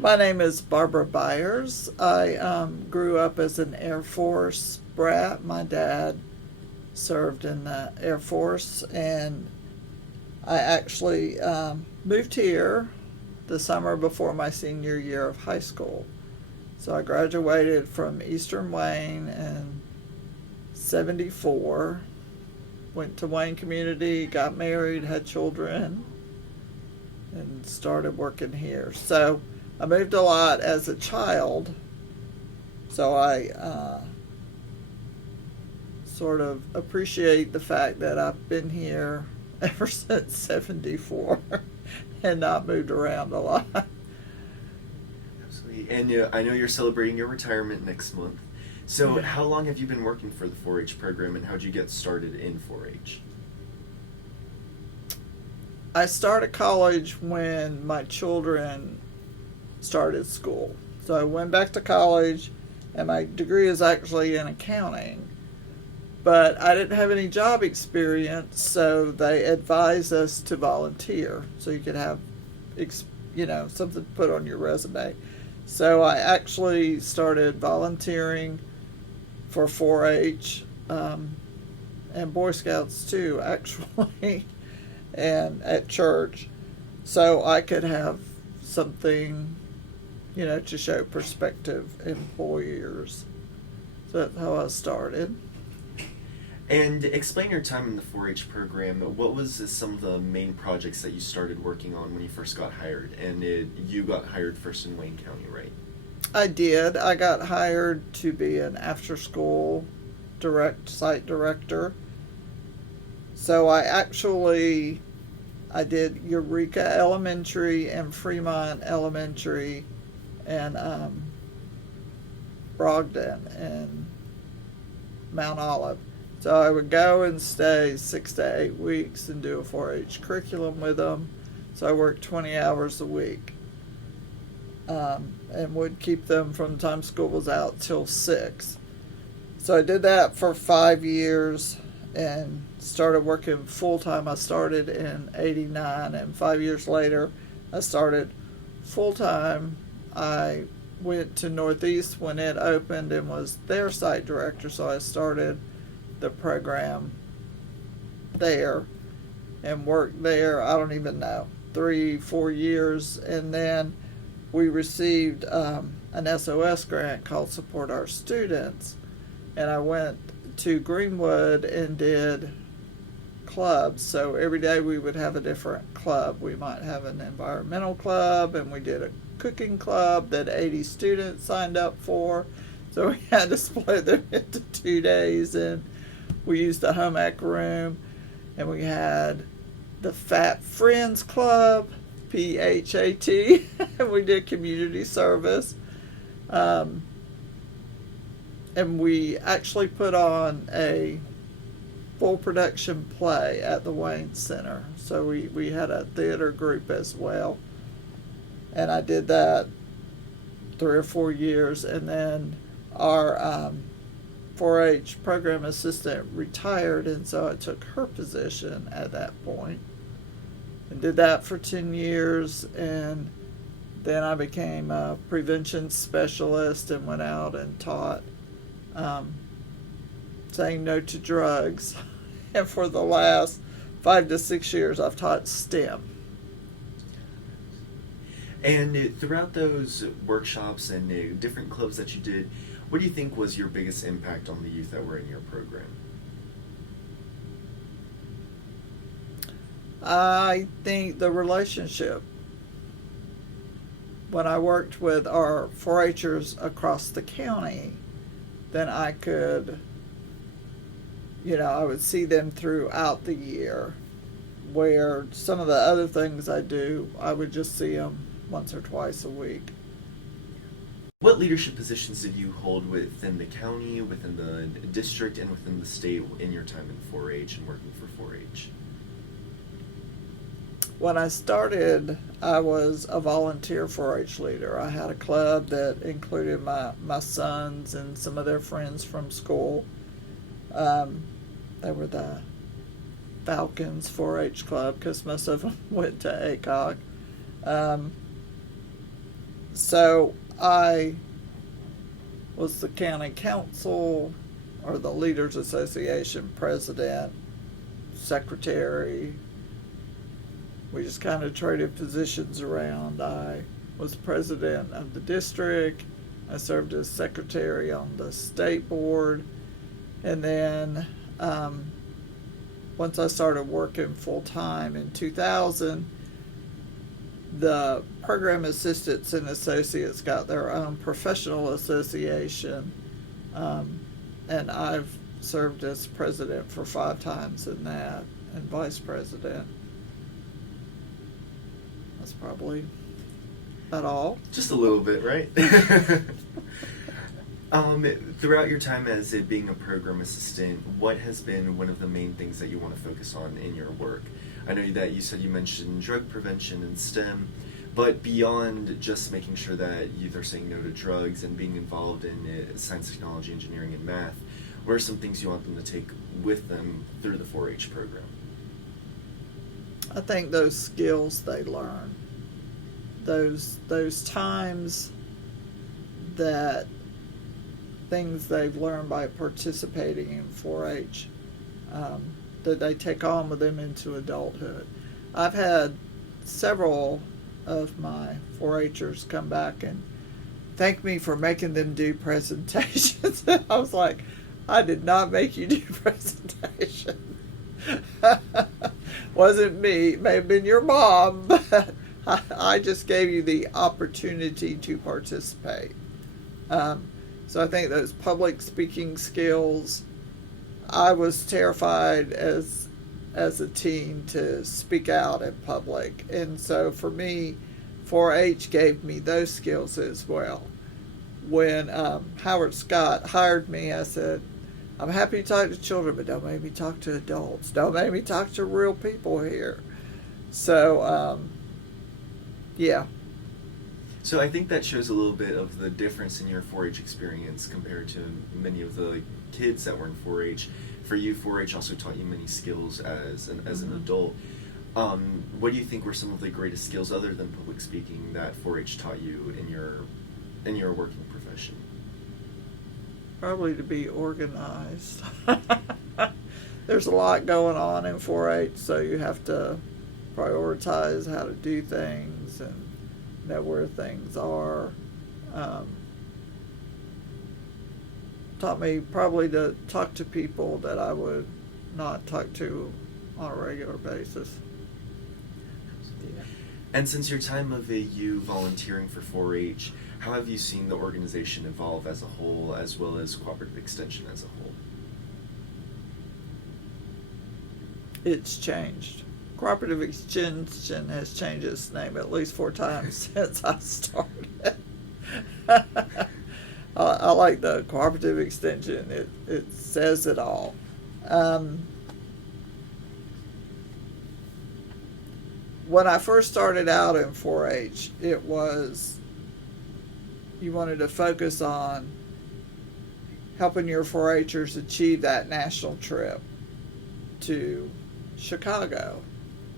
My name is Barbara Byers. I grew up as an Air Force brat. My dad served in the Air Force, and I actually moved here the summer before my senior year of high school. So I graduated from Eastern Wayne in '74, went to Wayne Community, got married, had children, and started working here. So I moved a lot as a child, so I sort of appreciate the fact that I've been here ever since '74 and not moved around a lot. Absolutely. And I know you're celebrating your retirement next month. So, Yeah. how long have you been working for the 4-H program, and how did you get started in 4-H? I started college when my children started school. So I went back to college, and my degree is actually in accounting. But I didn't have any job experience, so they advised us to volunteer so you could have, something to put on your resume. So I actually started volunteering for 4-H and Boy Scouts too, actually, and at church, so I could have something, to show prospective employers. So that's how I started. And explain your time in the 4-H program. What was some of the main projects that you started working on when you first got hired? And you got hired first in Wayne County, right? I did. I got hired to be an after-school site director. So I did Eureka Elementary and Fremont Elementary and Brogden and Mount Olive. So I would go and stay 6 to 8 weeks and do a 4-H curriculum with them. So I worked 20 hours a week, and would keep them from the time school was out till 6. So I did that for 5 years and started working full time. I started in '89, and 5 years later, I started full time. I went to Northeast when it opened and was their site director. So I started the program there and worked there, I don't even know, 3-4 years, and then we received an SOS grant called Support Our Students, and I went to Greenwood and did clubs. So every day we would have a different club. We might have an environmental club, and we did a cooking club that 80 students signed up for, so we had to split them into 2 days, and we used the home ec room, and we had the Fat Friends Club, PHAT, and we did community service. And we actually put on a full production play at the Wayne Center. So we had a theater group as well. And I did that 3 or 4 years, and then our 4-H program assistant retired, and so I took her position at that point and did that for 10 years, and then I became a prevention specialist and went out and taught saying no to drugs. And for the last 5 to 6 years, I've taught STEM. And throughout those workshops and different clubs that you did, what do you think was your biggest impact on the youth that were in your program? I think the relationship. When I worked with our 4-Hers across the county, then I could, I would see them throughout the year, where some of the other things I do, I would just see them once or twice a week. What leadership positions did you hold within the county, within the district, and within the state in your time in 4-H and working for 4-H? When I started, I was a volunteer 4-H leader. I had a club that included my sons and some of their friends from school. They were the Falcons 4-H club because most of them went to ACOG. So I was the county council or the Leaders Association president, secretary. We just kind of traded positions around. I was president of the district. I served as secretary on the state board. And then once I started working full time in 2000, the program assistants and associates got their own professional association. And I've served as president for 5 times in that and vice president. That's probably about all. Just a little bit, right? Throughout your time as being a program assistant, what has been one of the main things that you want to focus on in your work? I know that you said you mentioned drug prevention and STEM, but beyond just making sure that youth are saying no to drugs and being involved in science, technology, engineering, and math, what are some things you want them to take with them through the 4-H program? I think those skills they learn, those times that things they've learned by participating in 4-H, that they take on with them into adulthood. I've had several of my 4-Hers come back and thank me for making them do presentations. I was like, I did not make you do presentation. Wasn't me. It may have been your mom, but I just gave you the opportunity to participate. So I think those public speaking skills, I was terrified as a teen to speak out in public. And so for me, 4-H gave me those skills as well. When Howard Scott hired me, I said, I'm happy to talk to children, but don't make me talk to adults. Don't make me talk to real people here. So, yeah. So I think that shows a little bit of the difference in your 4-H experience compared to many of the kids that were in 4-H. For you, 4-H also taught you many skills as an adult. What do you think were some of the greatest skills other than public speaking that 4-H taught you in your working profession? Probably to be organized. There's a lot going on in 4-H, so you have to prioritize how to do things and know where things are. Taught me probably to talk to people that I would not talk to on a regular basis. Yeah. And since your time of you volunteering for 4-H, how have you seen the organization evolve as a whole, as well as Cooperative Extension as a whole? It's changed. Cooperative Extension has changed its name at least 4 times since I started. I like the Cooperative Extension. It says it all. When I first started out in 4-H, it was you wanted to focus on helping your 4-Hers achieve that national trip to Chicago.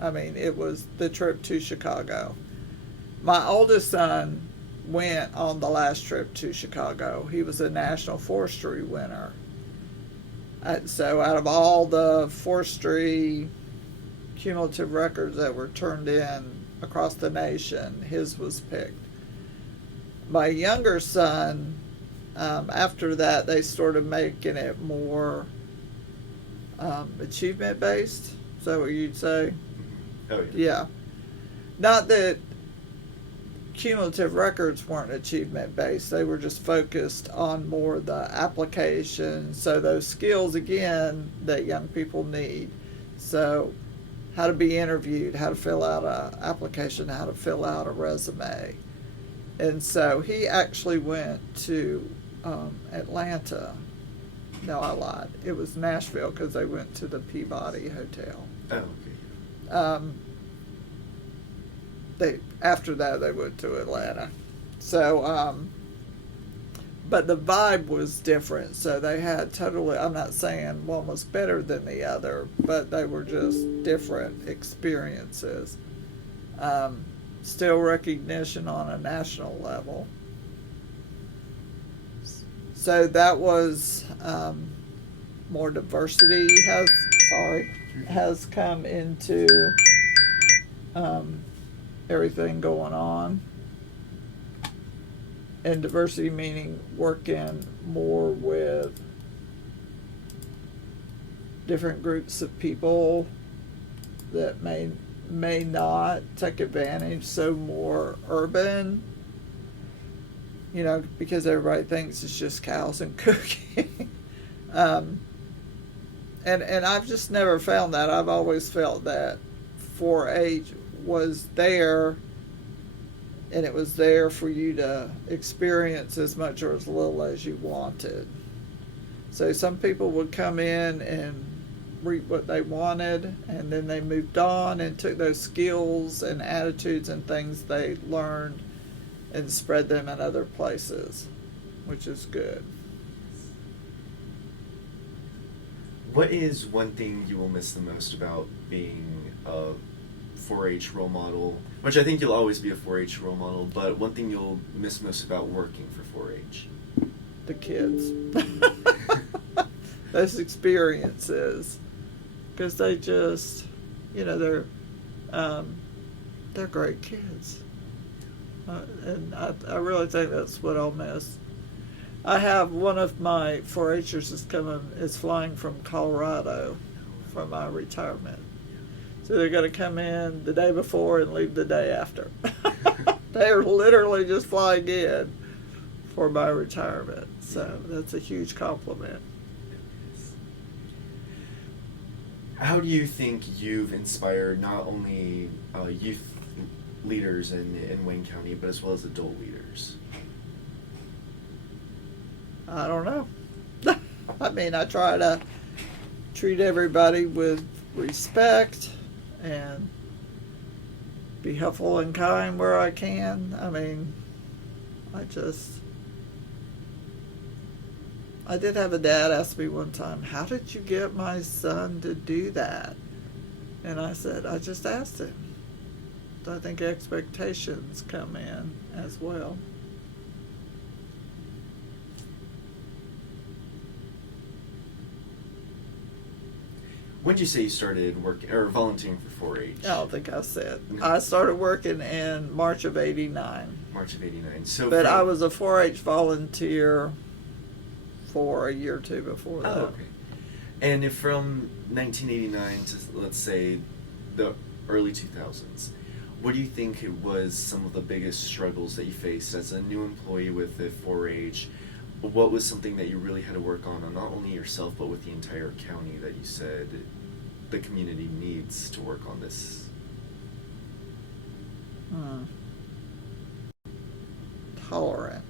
I mean, it was the trip to Chicago. My oldest son went on the last trip to Chicago. He was a National Forestry winner. So out of all the forestry cumulative records that were turned in across the nation, his was picked. My younger son, after that, they started making it more achievement based. Is that what you'd say? Oh, yeah. Yeah. Not that cumulative records weren't achievement based, they were just focused on more the application. So those skills, again, that young people need. So how to be interviewed, how to fill out an application, how to fill out a resume. And so he actually went to Atlanta. No, I lied. It was Nashville because they went to the Peabody Hotel. Oh, okay. After that they went to Atlanta. So, but the vibe was different. So they had totally. I'm not saying one was better than the other, but they were just different experiences. still recognition on a national level. So that was more diversity has come into everything going on. And diversity meaning working more with different groups of people that may not take advantage, so more urban, because everybody thinks it's just cows and cooking. And I've just never found that. I've always felt that 4-H was there, and it was there for you to experience as much or as little as you wanted. So some people would come in and reap what they wanted, and then they moved on and took those skills and attitudes and things they learned and spread them in other places, which is good. What is one thing you will miss the most about being a 4-H role model? Which I think you'll always be a 4-H role model, but one thing you'll miss most about working for 4-H? The kids. Those experiences. Because they just, they're great kids. And I really think that's what I'll miss. I have one of my 4-Hers is flying from Colorado for my retirement. So they're going to come in the day before and leave the day after. They're literally just flying in for my retirement. So that's a huge compliment. How do you think you've inspired not only youth leaders in Wayne County, but as well as adult leaders? I don't know. I mean, I try to treat everybody with respect and be helpful and kind where I can. I mean, I did have a dad ask me one time, how did you get my son to do that? And I said, I just asked him. So I think expectations come in as well. When did you say you started working or volunteering for 4-H? I don't think I said. I started working in March of '89. March of '89. So, but I was a 4-H volunteer for a year or two before that. Oh, okay. And if from 1989 to, let's say, the early 2000s, what do you think it was some of the biggest struggles that you faced as a new employee with the 4-H? What was something that you really had to work on not only yourself, but with the entire county that you said the community needs to work on this? Tolerant.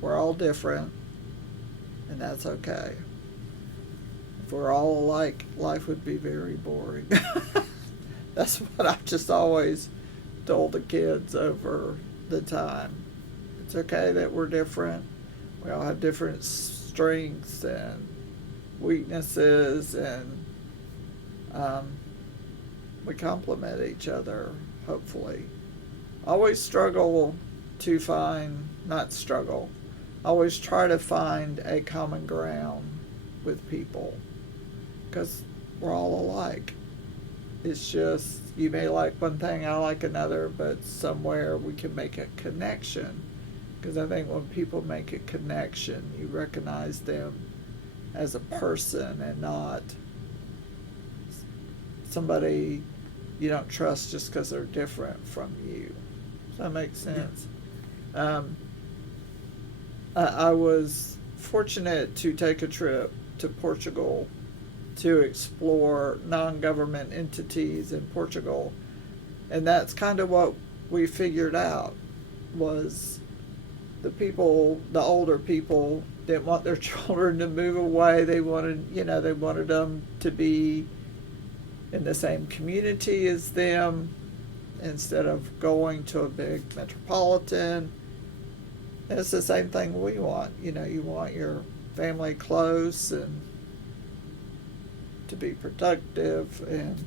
We're all different, and that's okay. If we're all alike, life would be very boring. That's what I've just always told the kids over the time. It's okay that we're different. We all have different strengths and weaknesses, and we complement each other, hopefully. Always always try to find a common ground with people, because we're all alike. It's just, you may like one thing, I like another, but somewhere we can make a connection. Because I think when people make a connection, you recognize them as a person and not somebody you don't trust just because they're different from you. Does that make sense? Yeah. I was fortunate to take a trip to Portugal to explore non-government entities in Portugal. And that's kind of what we figured out was the older people didn't want their children to move away. They wanted them to be in the same community as them instead of going to a big metropolitan. And it's the same thing we want. You want your family close and to be productive and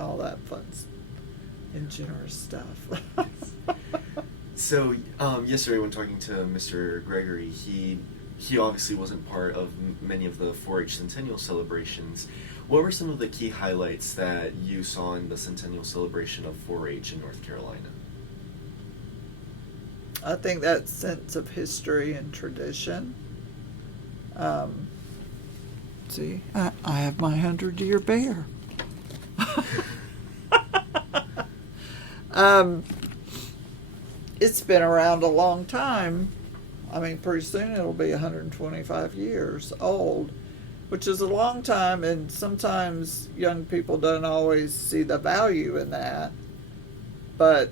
all that fun and generous stuff. So yesterday, when talking to Mr. Gregory, he obviously wasn't part of many of the 4-H Centennial celebrations. What were some of the key highlights that you saw in the Centennial celebration of 4-H in North Carolina? I think that sense of history and tradition. See, I have my 100-year bear. It's been around a long time. I mean, pretty soon it'll be 125 years old, which is a long time, and sometimes young people don't always see the value in that. But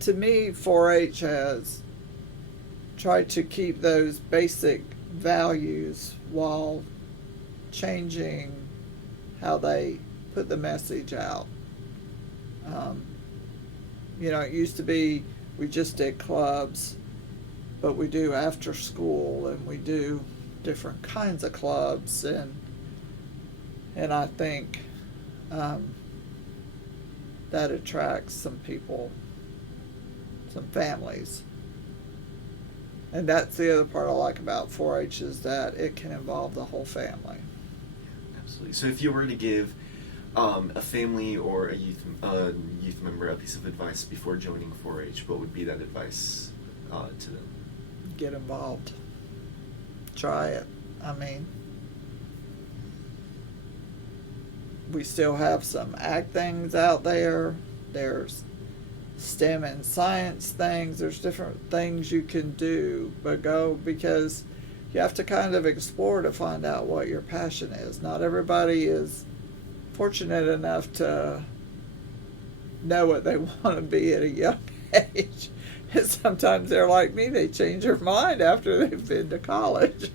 to me, 4-H has tried to keep those basic values while changing how they put the message out. It used to be we just did clubs, but we do after school, and we do different kinds of clubs, and I think that attracts some people, some families. And that's the other part I like about 4-H, is that it can involve the whole family. Absolutely. So if you were to give a family or a youth member a piece of advice before joining 4-H, what would be that advice to them? Get involved. Try it. I mean, we still have some ag things out there. There's STEM and science things. There's different things you can do, but go, because you have to kind of explore to find out what your passion is. Not everybody is fortunate enough to know what they want to be at a young age. And sometimes they're like me, they change their mind after they've been to college.